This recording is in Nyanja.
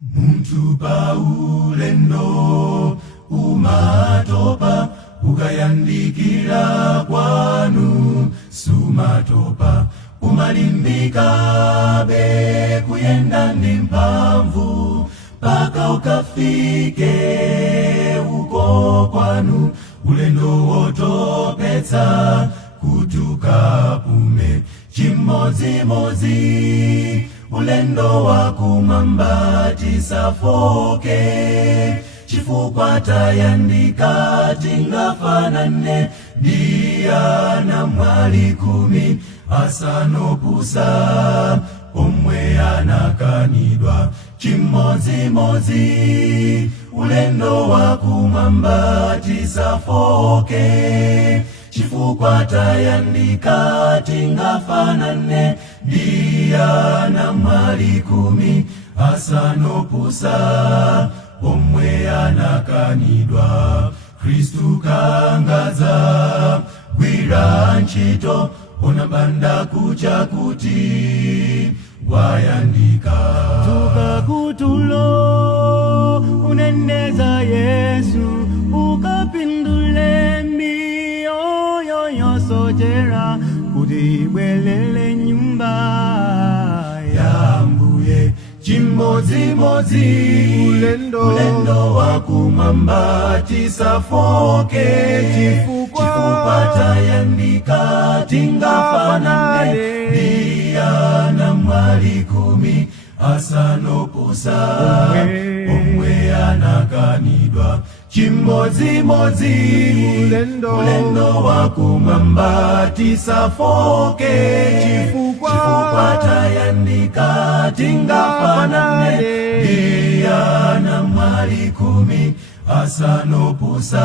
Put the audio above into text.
Muntu paulendo umatopa ukayandikira kwanu sumatopa umalimbika be kuyenda ndi mphamvu paka ukafike uko kwanu ulendo wotopetsa kutukapume chimodzimodzi ulendo wakumwamba tisafoke chifukwa tayandika tingafanane ndiyana mwali 10 asanopusa omwe anakanidwa chimodzimodzi ulendo wakumwamba tisafoke chifukwa tayandika tingafanane ndiyana mwali 10 asanopusa omwe anakanidwa. Kristu kangadza gwira ntchito onabanda kucha kuti wayandika tukakutulo uneneza Yesu ukapindule mioyo yosojera kuti ibwelele nyumba ya Mbuye chimodzimodzi ulendo wakumwamba tisafoke chifukwa tayandika tingafanane ndiyana mwali 10 asanopusa omwe anakanidwa chimodzimodzi ulendo wakumwamba tisafoke chifukwa tayandika tingafanane ndiyana mwali 10 asanopusa